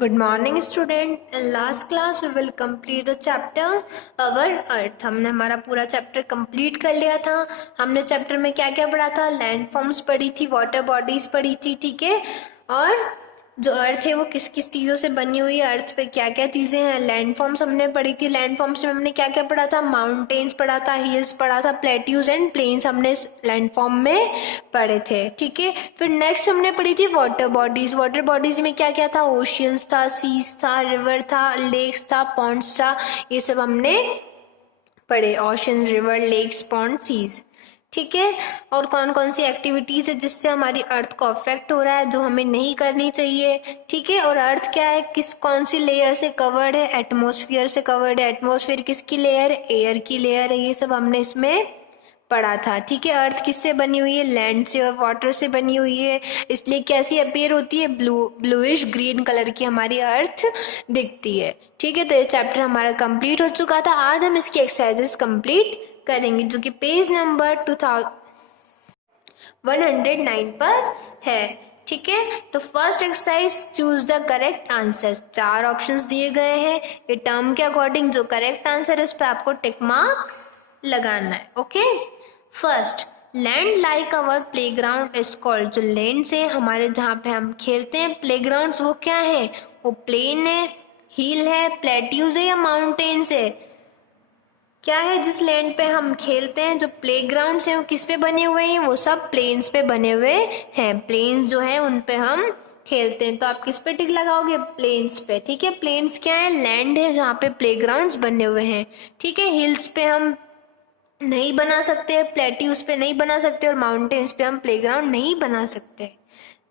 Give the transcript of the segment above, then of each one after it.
Good morning student. In last class we will complete the chapter our earth. हमने हमारा पूरा chapter complete कर लिया था। हमने चैप्टर में क्या क्या पढ़ा था? लैंड फॉर्म्स पढ़ी थी, वाटर बॉडीज पढ़ी थी, ठीक है। और जो अर्थ है वो किस किस चीज़ों से बनी हुई है, अर्थ पे क्या क्या चीज़ें हैं। लैंड फॉर्म्स हमने पढ़ी थी। लैंड फॉर्म्स में हमने क्या क्या पढ़ा था? माउंटेन्स पढ़ा था, हिल्स पढ़ा था, प्लेट्यूज एंड प्लेन्स हमने लैंड फॉर्म में पढ़े थे, ठीक है। फिर नेक्स्ट हमने पढ़ी थी वाटर बॉडीज। वाटर बॉडीज में क्या क्या था? ओशियंस था, सीज था, रिवर था, लेक्स था, पॉन्ड्स था, ये सब हमने पढ़े। Ocean, river, lakes, pond, seas, ठीक है। और कौन कौन सी एक्टिविटीज है जिससे हमारी अर्थ को अफेक्ट हो रहा है, जो हमें नहीं करनी चाहिए, ठीक है। और अर्थ क्या है, किस कौन सी लेयर से कवर्ड है? एटमॉस्फेयर से कवर्ड है। एटमॉस्फेयर किसकी लेयर है? एयर की लेयर है। ये सब हमने इसमें पढ़ा था, ठीक है। अर्थ किससे बनी हुई है? लैंड से और वाटर से बनी हुई है, इसलिए कैसी अपीयर होती है? ब्लूइश ग्रीन कलर की हमारी अर्थ दिखती है, ठीक है। तो ये चैप्टर हमारा कंप्लीट हो चुका था। आज हम इसकी एक्सरसाइजेस कंप्लीट करेंगे, जो कि पेज नंबर 2109 पर है, ठीक है। तो first exercise, choose the correct answer. 4 options दिए गए हैं। ये टर्म के अकॉर्डिंग जो करेक्ट आंसर है उस पर आपको टिक मार्क लगाना है, okay. First, land like our playground is called. जो लैंड से हमारे जहाँ पे हम खेलते हैं प्लेग्राउंड्स, वो क्या है? वो प्लेन है, हिल है, प्लेट्यूज है या माउंटेन्स है? क्या है जिस लैंड पे हम खेलते हैं? जो प्लेग्राउंड्स हैं वो किस पे बने हुए हैं? वो सब प्लेन्स पे बने हुए हैं। प्लेन्स जो है उन पे हम खेलते हैं, तो आप किस पे टिक लगाओगे? प्लेन्स पे, ठीक है। प्लेन्स क्या है? लैंड है जहाँ पे प्लेग्राउंड्स बने हुए हैं, ठीक है। हिल्स पे हम नहीं बना सकते, प्लेट्यूज पे नहीं बना सकते, और माउंटेन्स पे हम प्लेग्राउंड नहीं बना सकते।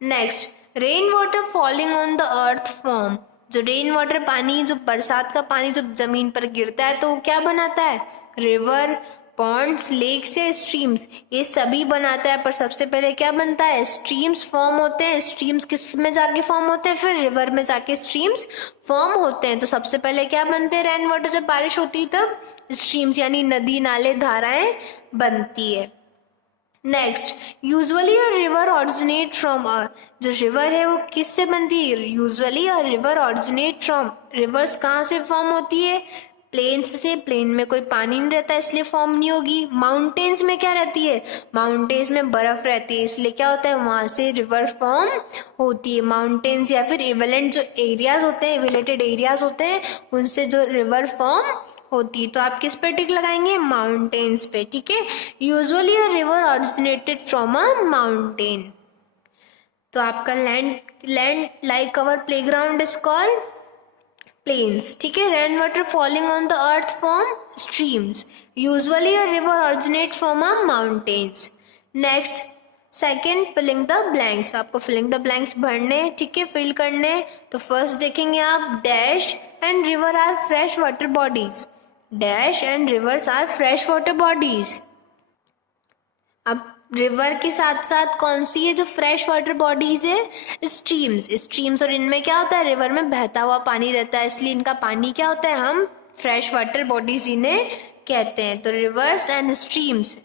Next, rain water falling on the earth form. जो रेन वाटर पानी, जो बरसात का पानी जब जमीन पर गिरता है तो वो क्या बनाता है? रिवर, पॉन्ड्स, लेक्स या स्ट्रीम्स, ये सभी बनाता है। पर सबसे पहले क्या बनता है? स्ट्रीम्स फॉर्म होते हैं। स्ट्रीम्स किस में जाके फॉर्म होते हैं? फिर रिवर में जाके स्ट्रीम्स फॉर्म होते हैं। तो सबसे पहले क्या बनते हैं? रेन वाटर, जब बारिश होती है तब स्ट्रीम्स यानी नदी, नाले, धाराएं बनती है। Next, usually a river originate from अ। जो रिवर है वो किससे बनती है? Usually a river originate from. Reverse कहाँ से फॉर्म होती है? प्लेन्स से। प्लेन में कोई पानी नहीं रहता इसलिए फॉर्म नहीं होगी। माउंटेन्स में क्या रहती है? माउंटेन्स में बर्फ रहती है, इसलिए क्या होता है? वहां से रिवर फॉर्म होती है। माउंटेन्स या फिर इवेलेंट जो एरियाज होते हैं, इवेलेटेड एरियाज होते हैं, उनसे जो रिवर फॉर्म होती है। तो आप किस पे टिक लगाएंगे? माउंटेन्स पे, ठीक है। Usually a river originated from a mountain. तो आपका land like our playground is called plains, ठीक है। Rain water falling on the earth from streams. Usually a river originate from a mountains. Next, second, filling the blanks. आपको filling the blanks भरने, ठीक है, fill करने। तो first देखेंगे आप, dash and river are fresh water bodies. Dash and rivers are fresh water bodies. अब river के साथ साथ कौन सी है जो फ्रेश वाटर बॉडीज है? स्ट्रीम्स। स्ट्रीम्स, और इनमें क्या होता है? रिवर में बहता हुआ पानी रहता है, इसलिए इनका पानी क्या होता है? हम फ्रेश वाटर बॉडीज इन्हें कहते हैं। तो rivers and streams,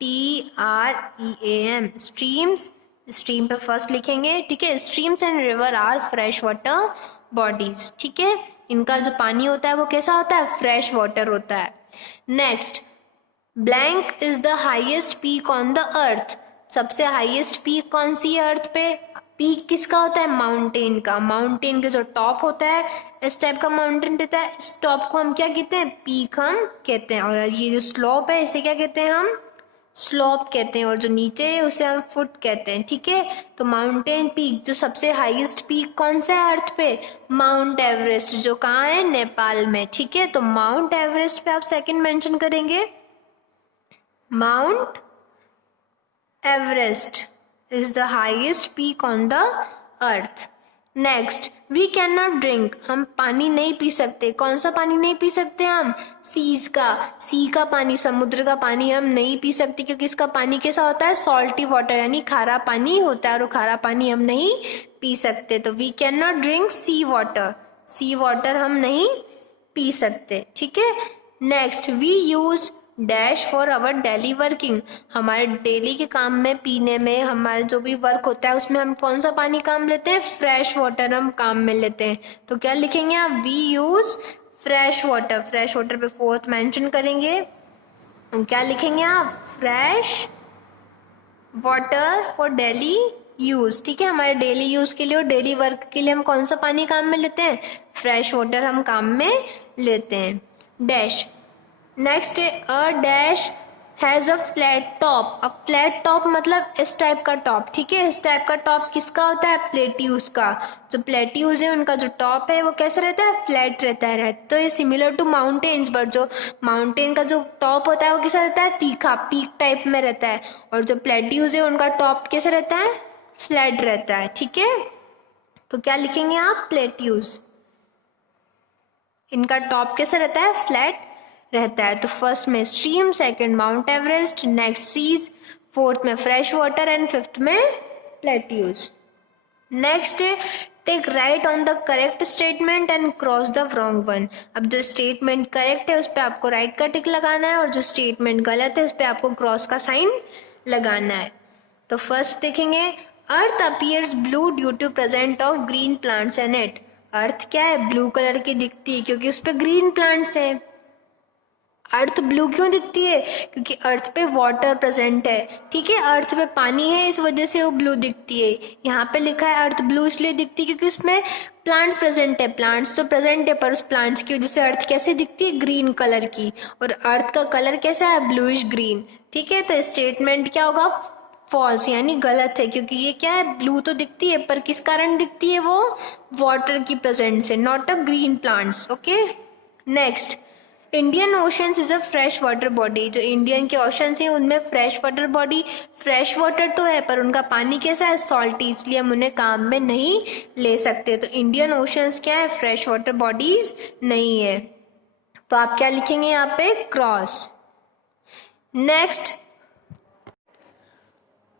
STREAM, streams. Stream पे फर्स्ट लिखेंगे, ठीक है। Streams and river are fresh water bodies, ठीक है। इनका जो पानी होता है वो कैसा होता है? फ्रेश वाटर होता है। Next, blank is the highest peak on the अर्थ। सबसे हाईएस्ट पीक कौन सी है अर्थ पे? पीक किसका होता है? माउंटेन का। माउंटेन का जो टॉप होता है, इस टाइप का माउंटेन रहता है, इस टॉप को हम क्या कहते हैं? पीक हम कहते हैं। और ये जो स्लोप है इसे क्या कहते हैं? हम स्लोप कहते हैं। और जो नीचे है उसे हम फुट कहते हैं, ठीक है। तो माउंटेन पीक, जो सबसे हाईएस्ट पीक कौन सा है अर्थ पे? माउंट एवरेस्ट, जो कहाँ है? नेपाल में, ठीक है। तो माउंट एवरेस्ट पे आप सेकंड मेंशन करेंगे। Mount Everest is the highest peak on the earth. Next, we cannot drink. हम पानी नहीं पी सकते। कौन सा पानी नहीं पी सकते हम? सीज का। सी का पानी, समुद्र का पानी हम नहीं पी सकते, क्योंकि इसका पानी कैसा होता है? सॉल्टी वाटर, यानी खारा पानी होता है, और वो खारा पानी हम नहीं पी सकते। तो we can not drink sea water. Sea water हम नहीं पी सकते, ठीक है। Next, we use dash for our daily working, हमारे डेली के काम में, पीने में, हमारे जो भी वर्क होता है उसमें हम कौन सा पानी काम लेते हैं, फ्रेश वाटर हम काम में लेते हैं। तो क्या लिखेंगे आप, we use fresh water, fresh water पे फोर्थ मेंशन करेंगे। क्या लिखेंगे आप, fresh water for daily use, ठीक है, हमारे डेली यूज के लिए और डेली वर्क के लिए हम कौन सा पानी काम में लेते हैं, फ्रेश वाटर हम काम में लेते हैं। डैश, नेक्स्ट है a dash has a flat top, अब फ्लैट टॉप मतलब इस टाइप का टॉप, ठीक है, इस टाइप का टॉप किसका होता है, प्लेट्यूज का। जो प्लेट्यूज है उनका जो टॉप है वो कैसा रहता है, फ्लैट रहता है। तो ये सिमिलर टू माउंटेन्स, बट जो माउंटेन का जो टॉप होता है वो कैसा रहता है, तीखा, पीक टाइप में रहता है, और जो प्लेट्यूज है उनका टॉप कैसा रहता है, फ्लैट रहता है, ठीक है। तो क्या लिखेंगे आप, प्लेट्यूज, इनका टॉप कैसा रहता है, फ्लैट रहता है। तो फर्स्ट में stream, second Mount Everest, next seas, fourth में फ्रेश वाटर एंड फिफ्थ में प्लेट्यूज। नेक्स्ट है take right on the correct statement and cross the wrong one. अब जो स्टेटमेंट करेक्ट है उस पर आपको राइट का टिक लगाना है और जो स्टेटमेंट गलत है उस पर आपको क्रॉस का साइन लगाना है। तो फर्स्ट देखेंगे, earth appears blue due to present of green plants in it. Earth क्या है, ब्लू कलर की दिखती है क्योंकि उस पर ग्रीन प्लांट्स है। अर्थ ब्लू क्यों दिखती है, क्योंकि अर्थ पे वाटर प्रेजेंट है, ठीक है, अर्थ पे पानी है, इस वजह से वो ब्लू दिखती है। यहाँ पे लिखा है अर्थ ब्लू इसलिए दिखती है क्योंकि उसमें प्लांट्स प्रेजेंट है, प्लांट्स तो प्रेजेंट है पर उस प्लांट्स की वजह से अर्थ कैसे दिखती है, ग्रीन कलर की, और अर्थ का कलर कैसा है, ब्लूइश ग्रीन, ठीक है। तो स्टेटमेंट क्या होगा, फॉल्स, यानी गलत है, क्योंकि ये क्या है, ब्लू तो दिखती है पर किस कारण दिखती है, वो वाटर की प्रेजेंस है, not a green plants, okay. Next, Indian oceans is a fresh water body, जो इंडियन के ओशंस हैं उनमें fresh water body, fresh water तो है पर उनका पानी कैसा है, सॉल्टी, इसलिए हम उन्हें काम में नहीं ले सकते। तो इंडियन ओशंस क्या है, फ्रेश वाटर बॉडीज नहीं है। तो आप क्या लिखेंगे यहाँ पे, cross. Next,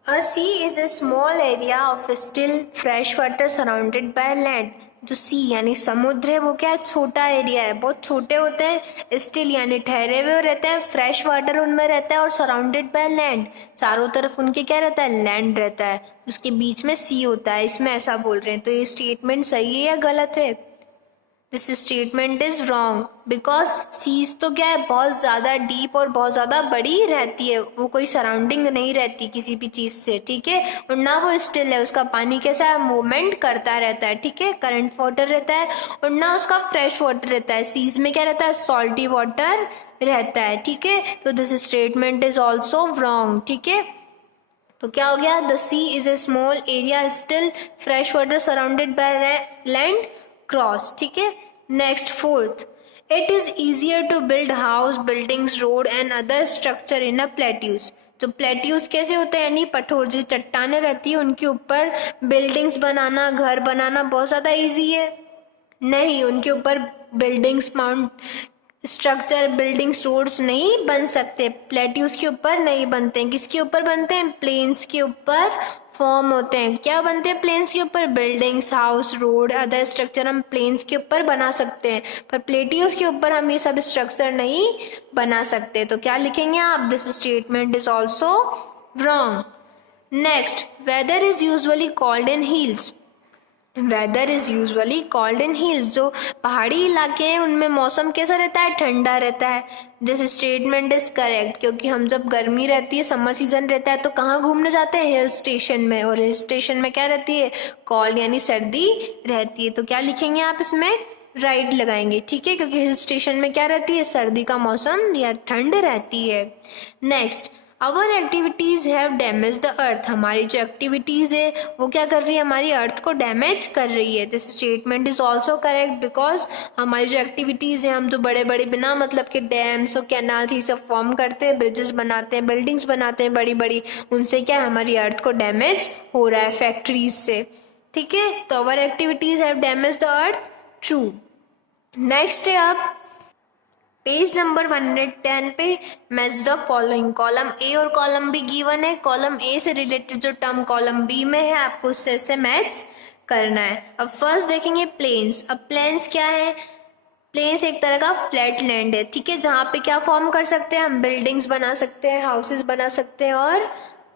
A sea is a small area of still fresh water surrounded by land. जो सी यानी समुद्र है वो क्या है, छोटा एरिया है, बहुत छोटे होते हैं, स्टिल यानी ठहरे हुए रहते हैं, फ्रेश वाटर उनमें रहता है और सराउंडेड बाय लैंड, चारों तरफ उनके क्या रहता है, लैंड रहता है, उसके बीच में सी होता है, इसमें ऐसा बोल रहे हैं। तो ये स्टेटमेंट सही है या गलत है, this statement is wrong, because seas तो क्या है, बहुत ज़्यादा डीप और बहुत ज़्यादा बड़ी रहती है, वो कोई सराउंडिंग नहीं रहती किसी भी चीज़ से, ठीक है, और ना वो स्टिल है, उसका पानी कैसा है, मूवमेंट करता रहता है, ठीक है, करंट वाटर रहता है, और ना उसका फ्रेश वाटर रहता है, सीज में क्या रहता है, सॉल्टी वाटर रहता है, ठीक है। तो this statement is also wrong, ठीक है। तो क्या हो गया, the sea is a small area still fresh water surrounded by land, cross, ठीक है। Next, fourth, it is easier to build house, buildings, road and other structure in a plateaus. जो plateaus कैसे होते हैं, यानी कठोर जो चट्टाने रहती है उनके ऊपर बिल्डिंग्स बनाना, घर बनाना बहुत ज्यादा इजी है, नहीं, उनके ऊपर buildings, mount structure, buildings, roads नहीं बन सकते, प्लेट्यूज के ऊपर नहीं बनते हैं। किसके ऊपर बनते हैं, प्लेन्स के ऊपर फॉर्म होते हैं। क्या बनते हैं प्लेन्स के ऊपर, buildings, house, road, other structure हम प्लेन्स के ऊपर बना सकते हैं, पर प्लेट्यूज के ऊपर हम ये सब स्ट्रक्चर नहीं बना सकते। तो क्या लिखेंगे आप, this statement is also wrong. Next, weather is usually cold in hills, weather is usually cold in hills, जो पहाड़ी इलाके हैं उनमें मौसम कैसा रहता है, ठंडा रहता है। दिस स्टेटमेंट इज करेक्ट, क्योंकि हम जब गर्मी रहती है, समर सीजन रहता है, तो कहाँ घूमने जाते हैं, हिल स्टेशन में, और हिल स्टेशन में क्या रहती है, कॉल्ड यानी सर्दी रहती है। तो क्या लिखेंगे आप इसमें, राइट लगाएंगे, ठीक है, क्योंकि हिल स्टेशन में क्या रहती है, सर्दी का मौसम या ठंड रहती है। Next, our activities have damage the अर्थ, हमारी जो एक्टिविटीज है वो क्या कर रही है, हमारी अर्थ को डैमेज कर रही है। This statement is also correct, because हमारी जो एक्टिविटीज है, हम जो बड़े बड़े बिना मतलब के डैम्स और कैनाल्स ये सब फॉर्म करते हैं, ब्रिजेस बनाते हैं, बिल्डिंग्स बनाते हैं बड़ी बड़ी, उनसे क्या हमारी अर्थ को डैमेज हो रहा है फैक्ट्रीज से, ठीक है। तो our activities have damage the earth, true. Next है अब पेज नंबर 110 पे, match the following, column A और कॉलम बी गिवन है, कॉलम ए से रिलेटेड जो टर्म कॉलम बी में है आपको उससे मैच करना है। अब फर्स्ट देखेंगे प्लेन्स। अब प्लेन्स क्या है, प्लेन्स एक तरह का फ्लैट लैंड है, ठीक है, जहाँ पे क्या फॉर्म कर सकते हैं हम, बिल्डिंग्स बना सकते हैं, हाउसेस बना सकते हैं और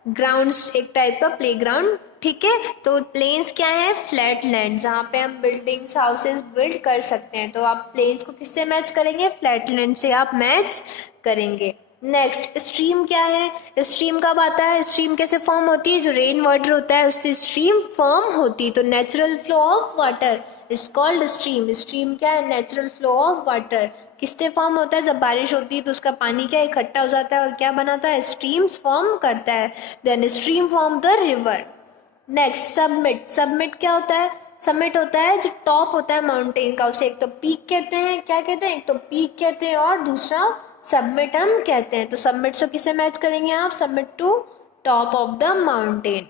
ग्राउंड्स, एक टाइप का प्लेग्राउंड, ठीक है। तो प्लेन्स क्या है, फ्लैट लैंड, जहाँ पे हम बिल्डिंग्स हाउसेस बिल्ड कर सकते हैं। तो आप प्लेन्स को किससे मैच करेंगे, फ्लैट लैंड से आप मैच करेंगे। नेक्स्ट स्ट्रीम क्या है, स्ट्रीम कब आता है, स्ट्रीम कैसे फॉर्म होती है, जो रेन वाटर होता है उससे स्ट्रीम फॉर्म होती है। तो natural flow of water is called stream. Stream क्या है, नेचुरल फ्लो ऑफ वाटर, किससे फॉर्म होता है, जब बारिश होती है तो उसका पानी क्या इकट्ठा हो जाता है और क्या बनाता है, स्ट्रीम्स फॉर्म करता है। Then stream form the river. Next summit, summit क्या होता है, सबमिट होता है जो टॉप होता है माउंटेन का, उसे एक तो पीक कहते हैं, क्या कहते हैं, एक तो पीक कहते हैं और दूसरा सबमिट हम कहते हैं। तो सबमिट से किसे मैच करेंगे आप, summit to top of the mountain.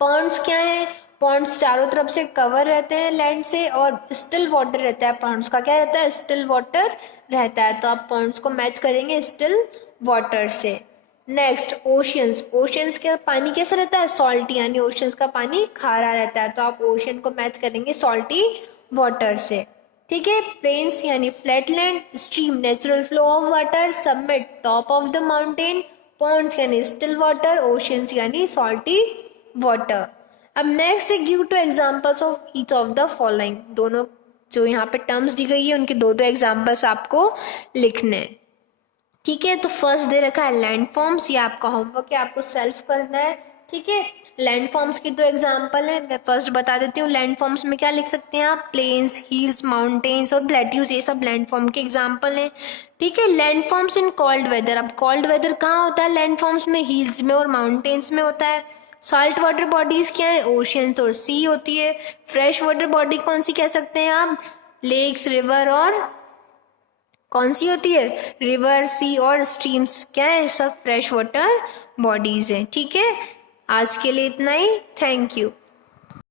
Ponds क्या है, पॉन्ड्स चारों तरफ से कवर रहते हैं लैंड से और स्टिल वाटर रहता है, पॉन्ड्स का क्या रहता है, स्टिल वाटर रहता है। तो आप पॉन्ड्स को मैच करेंगे स्टिल वाटर से। नेक्स्ट ओशियंस, ओशियंस का पानी कैसा रहता है, सॉल्टी, यानी ओशियंस का पानी खारा रहता है। तो आप ओशियन को मैच करेंगे सॉल्टी वाटर से, ठीक है। प्लेन्स यानी flat land, stream natural flow of water, summit top of the mountain, ponds यानी स्टिल वाटर, ओशियंस यानी सॉल्टी वाटर। अब next give two examples of each of the following, दोनों जो यहाँ पे टर्म्स दी गई है उनके दो दो एग्जांपल्स आपको लिखने हैं, ठीक है। तो फर्स्ट दे रखा है लैंड फॉर्म्स, ये आपका होमवर्क है, आपको सेल्फ करना है, ठीक है। लैंड फॉर्म्स की दो एग्जांपल है, मैं फर्स्ट बता देती हूँ। लैंड फॉर्म्स में क्या लिख सकते हैं आप, प्लेन्स, हिल्स, माउंटेन्स और प्लेट्यूज, ये सब लैंड फॉर्म के एग्जांपल हैं, ठीक है। Land forms in cold weather, अब कोल्ड वेदर कहाँ होता है, लैंड फॉर्म्स में, हिल्स में और माउंटेन्स में होता है। सॉल्ट वाटर बॉडीज क्या है, ओशियंस और सी होती है। फ्रेश वाटर बॉडी कौन सी कह सकते हैं आप, लेक्स, रिवर और कौन सी होती है, रिवर, सी और स्ट्रीम्स, क्या है, सब फ्रेश वाटर बॉडीज हैं, ठीक है। आज के लिए इतना ही, थैंक यू।